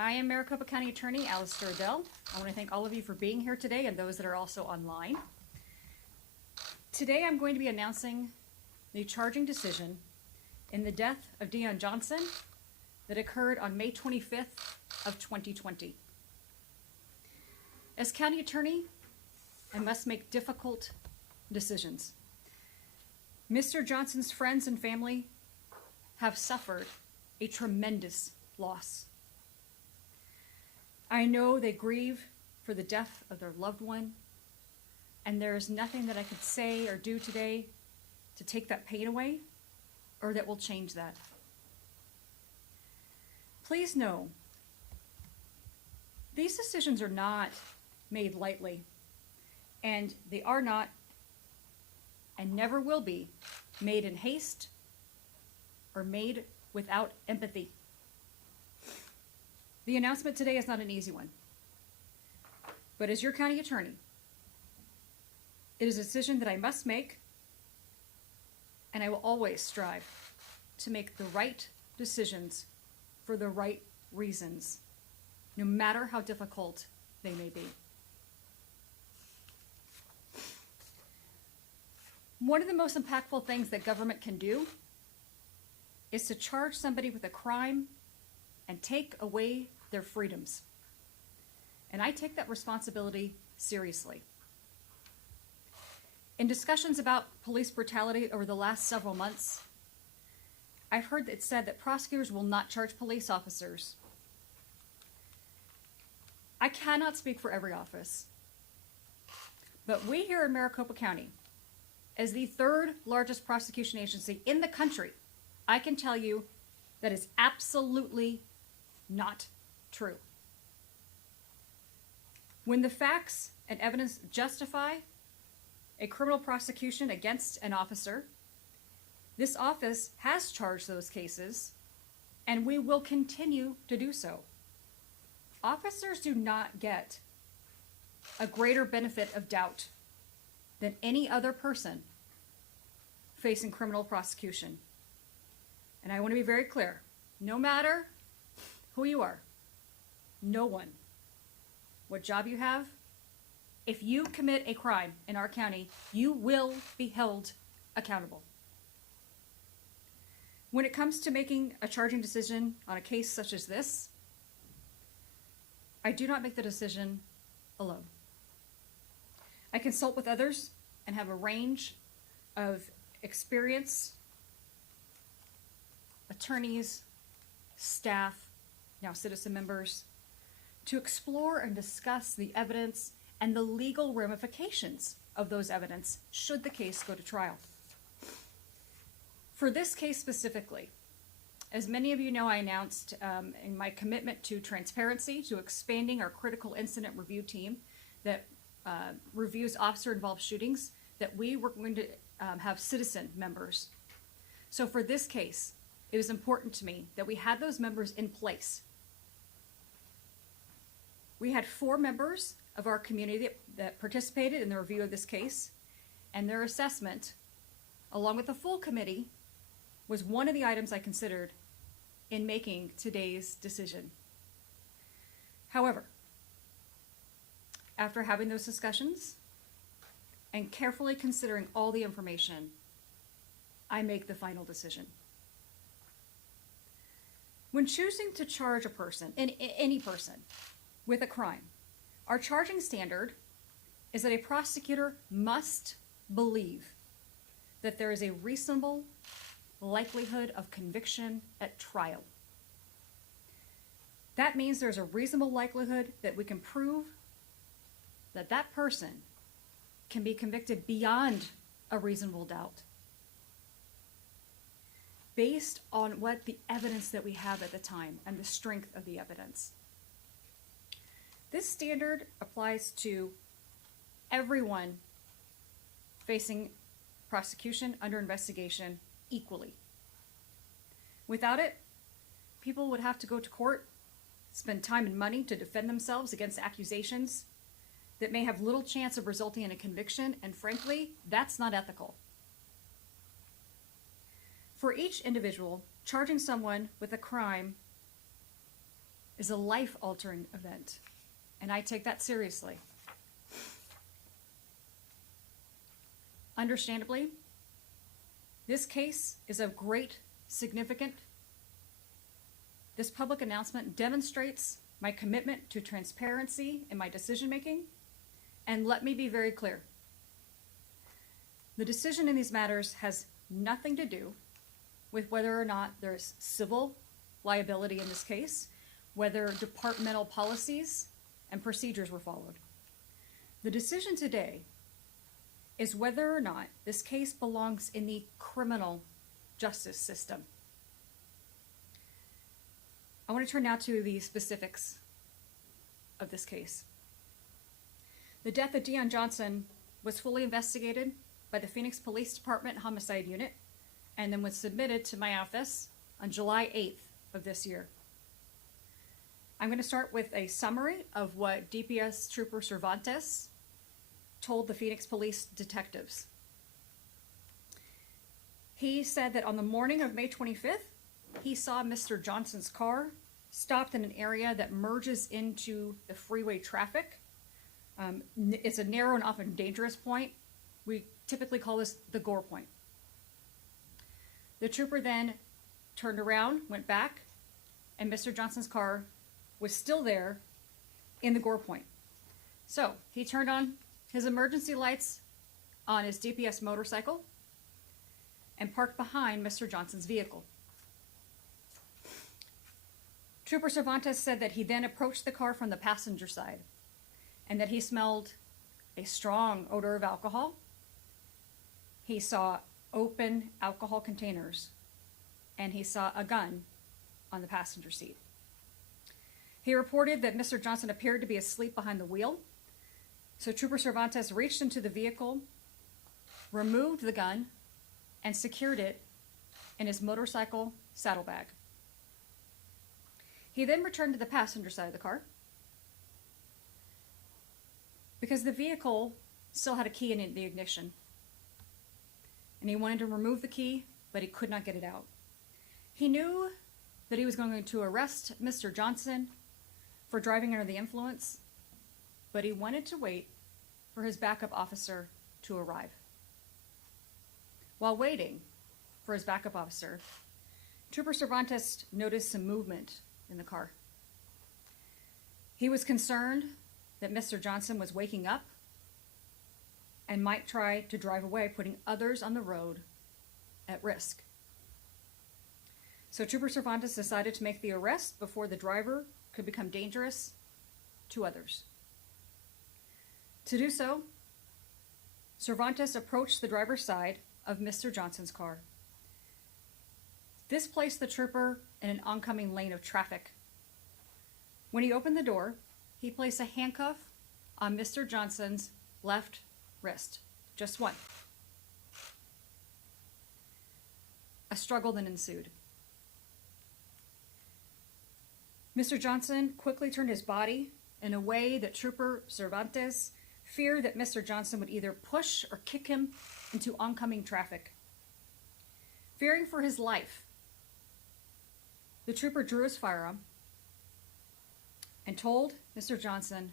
I am Maricopa County Attorney Alistair Adele. I want to thank all of you for being here today and those that are also online. Today I'm going to be announcing the charging decision in the death of Dion Johnson that occurred on May 25th of 2020. As County Attorney, I must make difficult decisions. Mr. Johnson's friends and family have suffered a tremendous loss. I know they grieve for the death of their loved one, and there is nothing that I could say or do today to take that pain away or that will change that. Please know, these decisions are not made lightly, and they are not and never will be made in haste or made without empathy. The announcement today is not an easy one, but as your county attorney, it is a decision that I must make, and I will always strive to make the right decisions for the right reasons, no matter how difficult they may be. One of the most impactful things that government can do is to charge somebody with a crime and take away their freedoms. And I take that responsibility seriously. In discussions about police brutality over the last several months, I've heard it said that prosecutors will not charge police officers. I cannot speak for every office, but we here in Maricopa County, as the third largest prosecution agency in the country, I can tell you that is absolutely not true. When the facts and evidence justify a criminal prosecution against an officer, this office has charged those cases, and we will continue to do so. Officers do not get a greater benefit of doubt than any other person facing criminal prosecution. And I want to be very clear, no matter who you are, no one, what job you have, if you commit a crime in our county, you will be held accountable. When it comes to making a charging decision on a case such as this, I do not make the decision alone. I consult with others and have a range of experience, attorneys, staff, now citizen members, to explore and discuss the evidence and the legal ramifications of those evidence should the case go to trial. For this case specifically, as many of you know, I announced in my commitment to transparency, to expanding our critical incident review team that reviews officer-involved shootings, that we were going to have citizen members. So for this case, it was important to me that we had those members in place. We had 4 members of our community that participated in the review of this case, and their assessment, along with the full committee, was one of the items I considered in making today's decision. However, after having those discussions and carefully considering all the information, I make the final decision. When choosing to charge a person, any person, with a crime, our charging standard is that a prosecutor must believe that there is a reasonable likelihood of conviction at trial. That means there's a reasonable likelihood that we can prove that that person can be convicted beyond a reasonable doubt, based on what the evidence that we have at the time and the strength of the evidence. This standard applies to everyone facing prosecution under investigation equally. Without it, people would have to go to court, spend time and money to defend themselves against accusations that may have little chance of resulting in a conviction, and frankly, that's not ethical. For each individual, charging someone with a crime is a life-altering event, and I take that seriously. Understandably, this case is of great significance. This public announcement demonstrates my commitment to transparency in my decision-making, and let me be very clear. The decision in these matters has nothing to do with whether or not there is civil liability in this case, whether departmental policies and procedures were followed. The decision today is whether or not this case belongs in the criminal justice system. I want to turn now to the specifics of this case. The death of Dion Johnson was fully investigated by the Phoenix Police Department Homicide Unit and then was submitted to my office on July 8th of this year. I'm going to start with a summary of what DPS Trooper Cervantes told the Phoenix Police detectives. He said that on the morning of May 25th, he saw Mr. Johnson's car stopped in an area that merges into the freeway traffic. It's a narrow and often dangerous point. We typically call this the gore point. The trooper then turned around, went back, and Mr. Johnson's car was still there in the gore point. So he turned on his emergency lights on his DPS motorcycle and parked behind Mr. Johnson's vehicle. Trooper Cervantes said that he then approached the car from the passenger side and that he smelled a strong odor of alcohol. He saw open alcohol containers, and he saw a gun on the passenger seat. He reported that Mr. Johnson appeared to be asleep behind the wheel, so Trooper Cervantes reached into the vehicle, removed the gun, and secured it in his motorcycle saddlebag. He then returned to the passenger side of the car because the vehicle still had a key in the ignition, and he wanted to remove the key, but he could not get it out. He knew that he was going to arrest Mr. Johnson for driving under the influence, but he wanted to wait for his backup officer to arrive. While waiting for his backup officer, Trooper Cervantes noticed some movement in the car. He was concerned that Mr. Johnson was waking up and might try to drive away, putting others on the road at risk. So Trooper Cervantes decided to make the arrest before the driver could become dangerous to others. To do so, Cervantes approached the driver's side of Mr. Johnson's car. This placed the trooper in an oncoming lane of traffic. When he opened the door, he placed a handcuff on Mr. Johnson's left wrist, just one. A struggle then ensued. Mr. Johnson quickly turned his body in a way that Trooper Cervantes feared that Mr. Johnson would either push or kick him into oncoming traffic. Fearing for his life, the trooper drew his firearm and told Mr. Johnson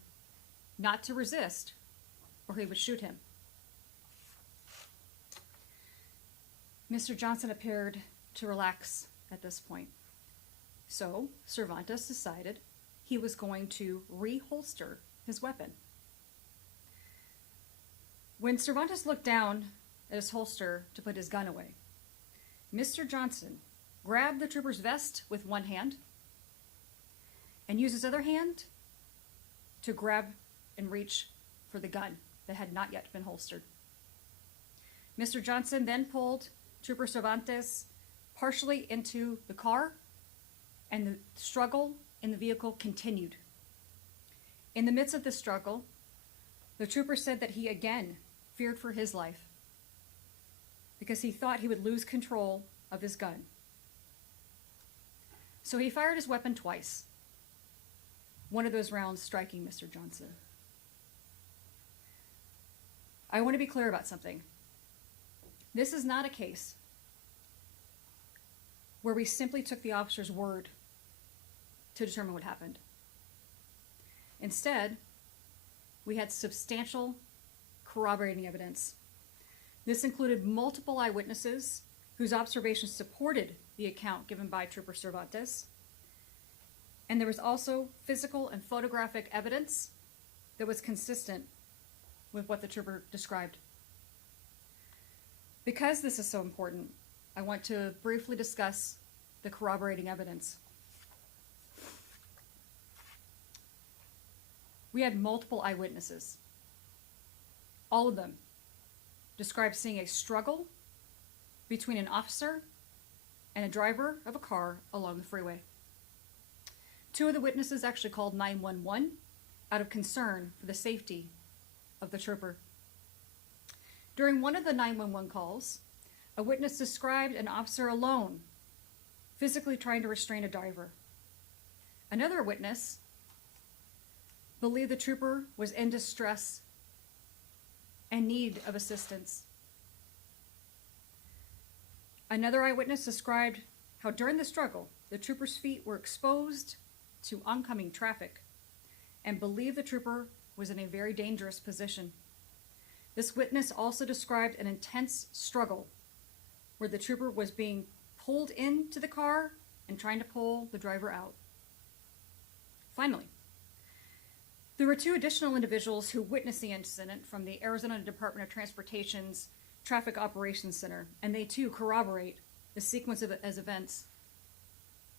not to resist or he would shoot him. Mr. Johnson appeared to relax at this point. So Cervantes decided he was going to reholster his weapon. When Cervantes looked down at his holster to put his gun away, Mr. Johnson grabbed the trooper's vest with one hand and used his other hand to grab and reach for the gun that had not yet been holstered. Mr. Johnson then pulled Trooper Cervantes partially into the car, and the struggle in the vehicle continued. In the midst of the struggle, the trooper said that he again feared for his life because he thought he would lose control of his gun. So he fired his weapon twice, one of those rounds striking Mr. Johnson. I want to be clear about something. This is not a case where we simply took the officer's word to determine what happened. Instead, we had substantial corroborating evidence. This included multiple eyewitnesses whose observations supported the account given by Trooper Cervantes. And there was also physical and photographic evidence that was consistent with what the trooper described. Because this is so important, I want to briefly discuss the corroborating evidence. We had multiple eyewitnesses. All of them described seeing a struggle between an officer and a driver of a car along the freeway. Two of the witnesses actually called 911 out of concern for the safety of the trooper. During one of the 911 calls, a witness described an officer alone, physically trying to restrain a driver. Another witness believed the trooper was in distress and need of assistance. Another eyewitness described how during the struggle, the trooper's feet were exposed to oncoming traffic and believed the trooper was in a very dangerous position. This witness also described an intense struggle where the trooper was being pulled into the car and trying to pull the driver out. Finally, there were two additional individuals who witnessed the incident from the Arizona Department of Transportation's Traffic Operations Center, and they too corroborate the sequence of events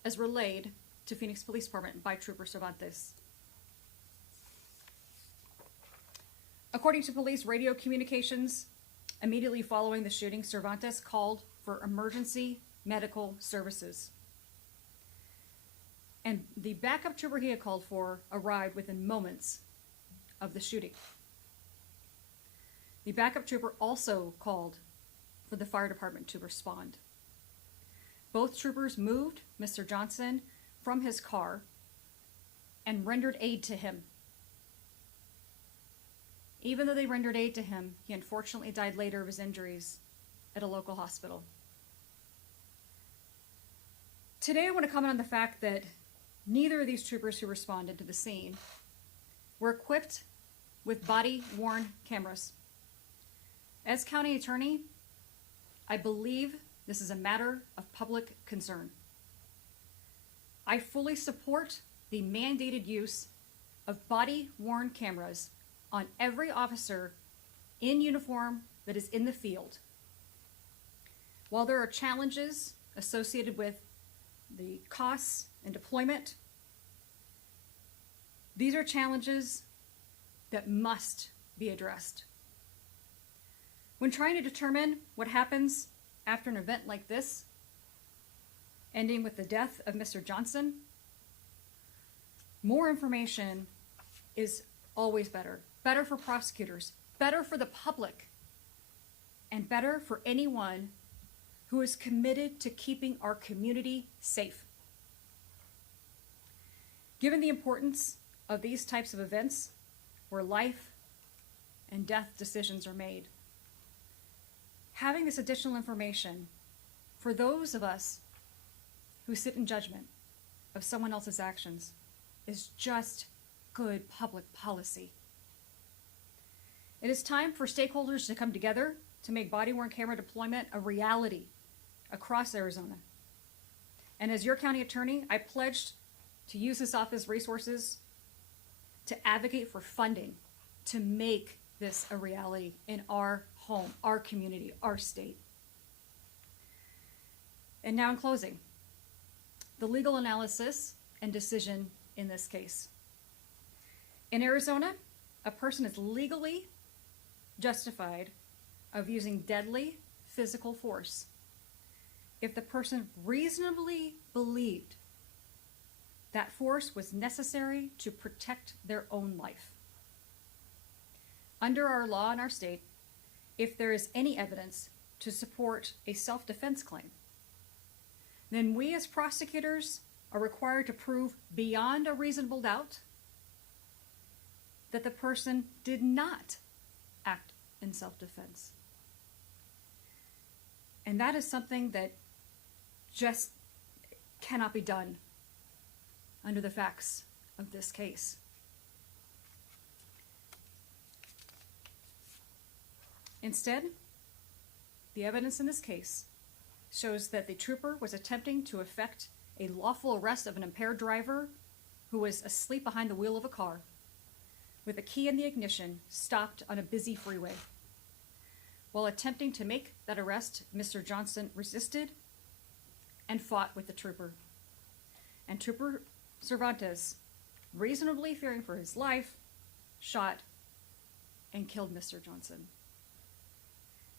as relayed to Phoenix Police Department by Trooper Cervantes. According to police radio communications, immediately following the shooting, Cervantes called for emergency medical services. And the backup trooper he had called for arrived within moments of the shooting. The backup trooper also called for the fire department to respond. Both troopers moved Mr. Johnson from his car and rendered aid to him. Even though they rendered aid to him, he unfortunately died later of his injuries at a local hospital. Today I want to comment on the fact that neither of these troopers who responded to the scene were equipped with body-worn cameras. As county attorney, I believe this is a matter of public concern. I fully support the mandated use of body-worn cameras on every officer in uniform that is in the field. While there are challenges associated with the costs and deployment, these are challenges that must be addressed. When trying to determine what happens after an event like this, ending with the death of Mr. Johnson, more information is always better. Better for prosecutors, better for the public, and better for anyone who is committed to keeping our community safe. Given the importance of these types of events where life and death decisions are made, having this additional information for those of us who sit in judgment of someone else's actions is just good public policy. It is time for stakeholders to come together to make body-worn camera deployment a reality across Arizona. And as your county attorney, I pledged to use this office resources to advocate for funding to make this a reality in our home, our community, our state. And now in closing, the legal analysis and decision in this case. In Arizona, a person is legally justified of using deadly physical force if the person reasonably believed that force was necessary to protect their own life. Under our law in our state, if there is any evidence to support a self-defense claim, then we as prosecutors are required to prove beyond a reasonable doubt that the person did not act in self-defense. And that is something that just cannot be done under the facts of this case. Instead, the evidence in this case shows that the trooper was attempting to effect a lawful arrest of an impaired driver who was asleep behind the wheel of a car with a key in the ignition, stopped on a busy freeway. While attempting to make that arrest, Mr. Johnson resisted and fought with the trooper. And Trooper Cervantes, reasonably fearing for his life, shot and killed Mr. Johnson.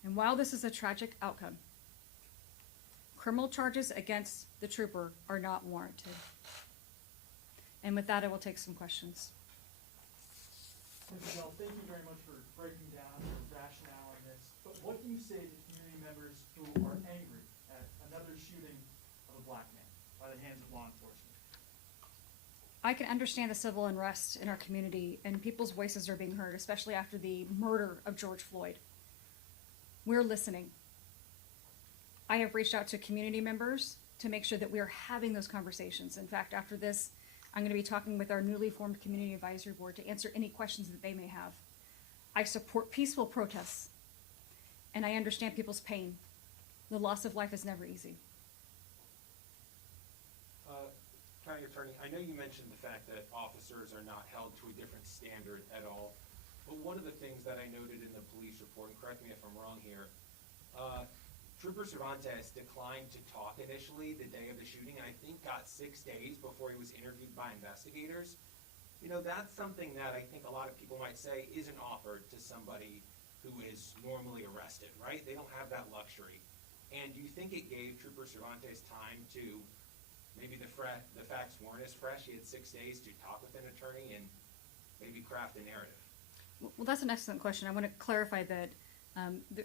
And while this is a tragic outcome, criminal charges against the trooper are not warranted. And with that, I will take some questions. Ms. Bell, thank you very much for breaking down your rationale in this. But what do you say to community members who are angry at another shooting of a black man by the hands of law enforcement? I can understand the civil unrest in our community, and people's voices are being heard, especially after the murder of George Floyd. We're listening. I have reached out to community members to make sure that we are having those conversations. In fact, after this, I'm going to be talking with our newly formed Community Advisory Board to answer any questions that they may have. I support peaceful protests, and I understand people's pain. The loss of life is never easy. County Attorney, I know you mentioned the fact that officers are not held to a different standard at all, but one of the things that I noted in the police report, and correct me if I'm wrong here, Trooper Cervantes declined to talk initially the day of the shooting, and I think got 6 days before he was interviewed by investigators. You know, that's something that I think a lot of people might say isn't offered to somebody who is normally arrested, right? They don't have that luxury. And do you think it gave Trooper Cervantes time to, maybe the facts weren't as fresh, he had 6 days to talk with an attorney and maybe craft a narrative? Well, that's an excellent question. I want to clarify that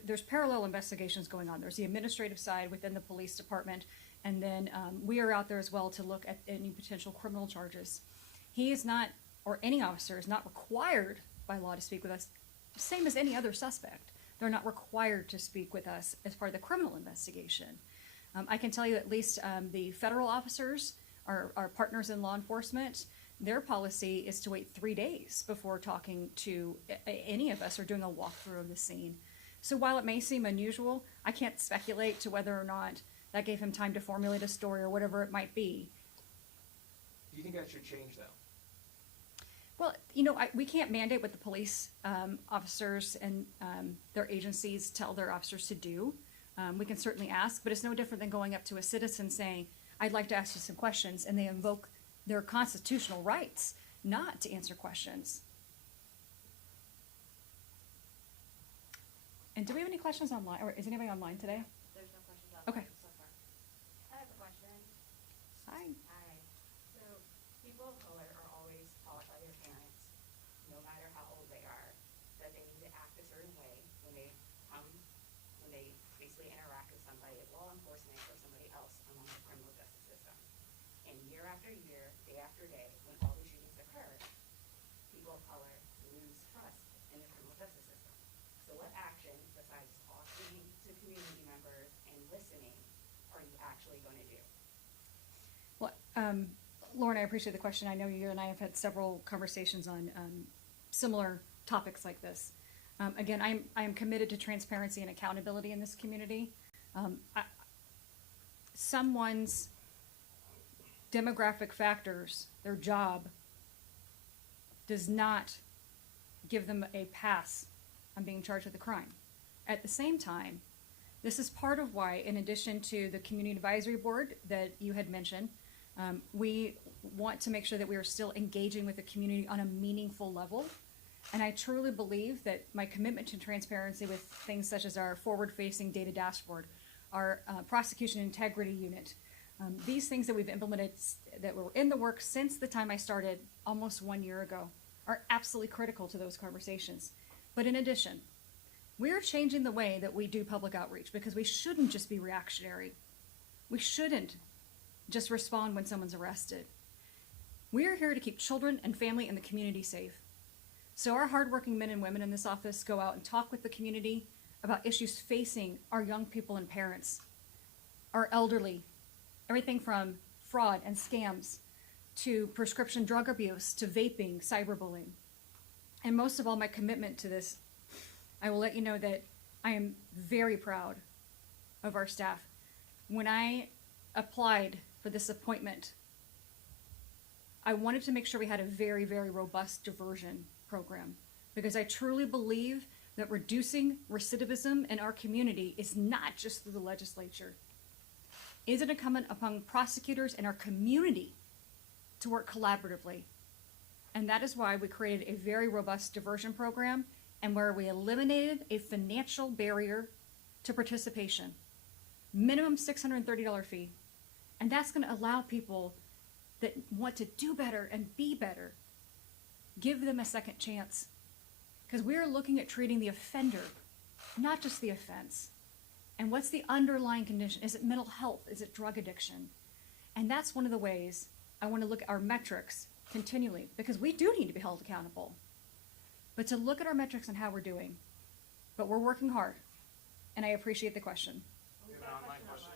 there's parallel investigations going on. There's the administrative side within the police department, and then we are out there as well to look at any potential criminal charges. He is not, or any officer is not required by law to speak with us, same as any other suspect. They're not required to speak with us as part of the criminal investigation. I can tell you at least the federal officers, our partners in law enforcement, their policy is to wait 3 days before talking to any of us or doing a walkthrough of the scene. So while it may seem unusual, I can't speculate to whether or not that gave him time to formulate a story or whatever it might be. Do you think that should change, though? Well, you know, we can't mandate what the police officers and their agencies tell their officers to do. We can certainly ask, but it's no different than going up to a citizen saying, I'd like to ask you some questions, and they invoke their constitutional rights not to answer questions. And do we have any questions online, or is anybody online today? There's no questions online Okay. so far. I have a question. Hi. Hi. So people of color are always taught by their parents, no matter how old they are, that they need to act a certain way when they basically interact with somebody at law enforcement or somebody else among the criminal justice system. And year after year, day after day, when all these shootings occur, people of color lose trust in the criminal justice system. So what action, besides talking to community members and listening, are you actually going to do? Well, Lauren, I appreciate the question. I know you and I have had several conversations on similar topics like this. Again, I am committed to transparency and accountability in this community. Someone's demographic factors, their job, does not give them a pass on being charged with a crime. At the same time, this is part of why, in addition to the Community Advisory Board that you had mentioned, we want to make sure that we are still engaging with the community on a meaningful level. And I truly believe that my commitment to transparency with things such as our forward-facing data dashboard, our prosecution integrity unit, these things that we've implemented that were in the works since the time I started almost 1 year ago are absolutely critical to those conversations. But in addition, we're changing the way that we do public outreach because we shouldn't just be reactionary. We shouldn't just respond when someone's arrested. We are here to keep children and family and the community safe. So our hardworking men and women in this office go out and talk with the community about issues facing our young people and parents, our elderly, everything from fraud and scams to prescription drug abuse, to vaping, cyberbullying. And most of all, my commitment to this, I will let you know that I am very proud of our staff. When I applied for this appointment, I wanted to make sure we had a very, very robust diversion program, because I truly believe that reducing recidivism in our community is not just through the legislature. It is incumbent upon prosecutors in our community to work collaboratively. And that is why we created a very robust diversion program, and where we eliminated a financial barrier to participation. Minimum $630 fee. And that's going to allow people that want to do better and be better, give them a second chance. Because we're looking at treating the offender, not just the offense. And what's the underlying condition? Is it mental health? Is it drug addiction? And that's one of the ways I want to look at our metrics continually, because we do need to be held accountable. But to look at our metrics and how we're doing. But we're working hard, and I appreciate the question. We have an online question.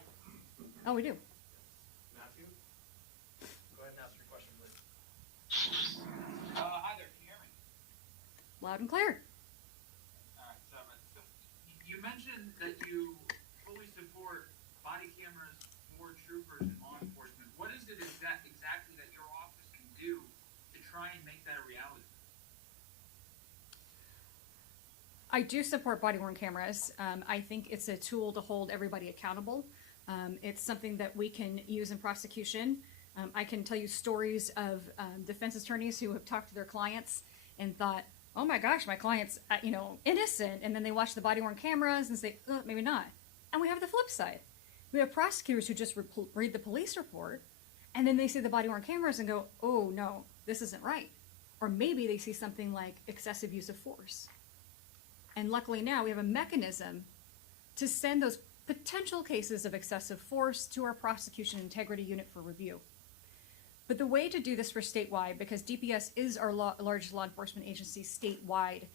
Oh, we do. Matthew? Go ahead and ask your question, please. Hi there, can you hear me? Loud and clear. All right, so you mentioned that you fully support body cameras for troopers and law enforcement. What is it exactly that your office can do to try and make that a reality? I do support body-worn cameras. I think it's a tool to hold everybody accountable. It's something that we can use in prosecution. I can tell you stories of defense attorneys who have talked to their clients and thought, oh my gosh, my client's innocent, and then they watch the body-worn cameras and say, oh, maybe not. And we have the flip side. We have prosecutors who just read the police report, and then they see the body-worn cameras and go, oh no, this isn't right. Or maybe they see something like excessive use of force. And luckily now we have a mechanism to send those potential cases of excessive force to our prosecution integrity unit for review. But the way to do this for statewide, because DPS is our largest law enforcement agency statewide,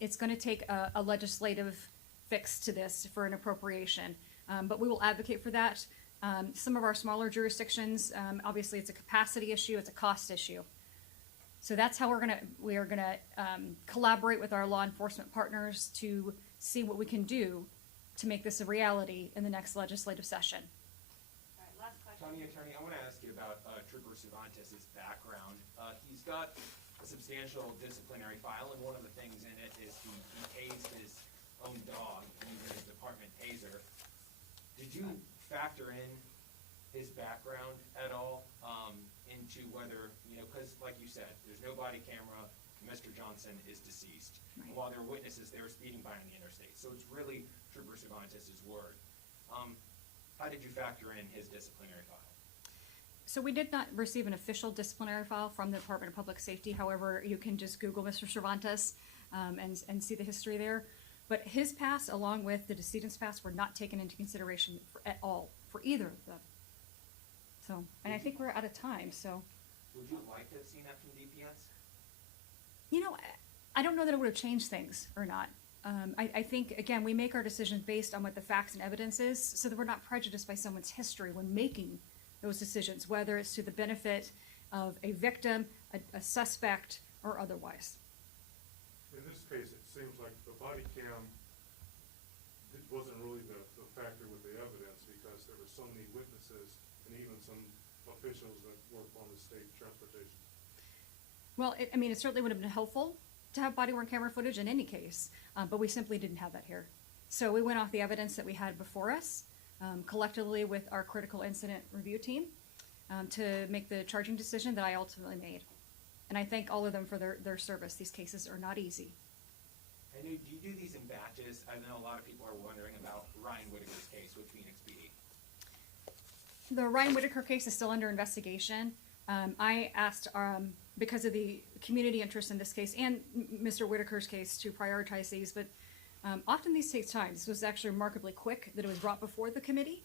it's going to take a legislative fix to this for an appropriation. But we will advocate for that. Some of our smaller jurisdictions, obviously it's a capacity issue, it's a cost issue. So that's how we are gonna collaborate with our law enforcement partners to see what we can do to make this a reality in the next legislative session. All right, last question. County Attorney, I want to ask you about Trooper Cervantes' background. He's got a substantial disciplinary file, and one of the things in it is he tased his own dog using his department taser. Did you factor in his background at all into whether, because like you said, there's no body camera, Mr. Johnson is deceased. Right. And while there are witnesses, they were speeding by on the interstate. So it's really Trooper Cervantes' word. How did you factor in his disciplinary file? So we did not receive an official disciplinary file from the Department of Public Safety. However, you can just Google Mr. Cervantes and see the history there. But his past, along with the decedent's past, were not taken into consideration at all for either of them. So, and I think we're out of time, so. Would you like to have seen that from DPS? I don't know that it would have changed things or not. I think, again, we make our decisions based on what the facts and evidence is, so that we're not prejudiced by someone's history when making those decisions, whether it's to the benefit of a victim, a suspect, or otherwise. In this case, it seems like the body cam wasn't really the factor with the evidence, because there were so many witnesses and even some officials that work on the state transportation. Well, it certainly would have been helpful to have body-worn camera footage in any case, but we simply didn't have that here. So we went off the evidence that we had before us, collectively with our critical incident review team, to make the charging decision that I ultimately made. And I thank all of them for their service. These cases are not easy. I know, do you do these in batches? I know a lot of people are wondering about Ryan Whitaker's case with Phoenix PD. The Ryan Whitaker case is still under investigation. I asked, because of the community interest in this case and Mr. Whitaker's case, to prioritize these, but often these take time. This was actually remarkably quick that it was brought before the committee,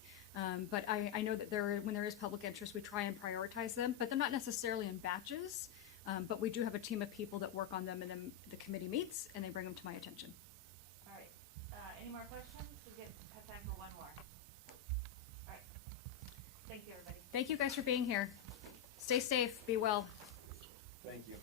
but I know that when there is public interest, we try and prioritize them, but they're not necessarily in batches, but we do have a team of people that work on them, and then the committee meets and they bring them to my attention. All right, any more questions? We have time for one more. All right, thank you, everybody. Thank you guys for being here. Stay safe. Be well. Thank you.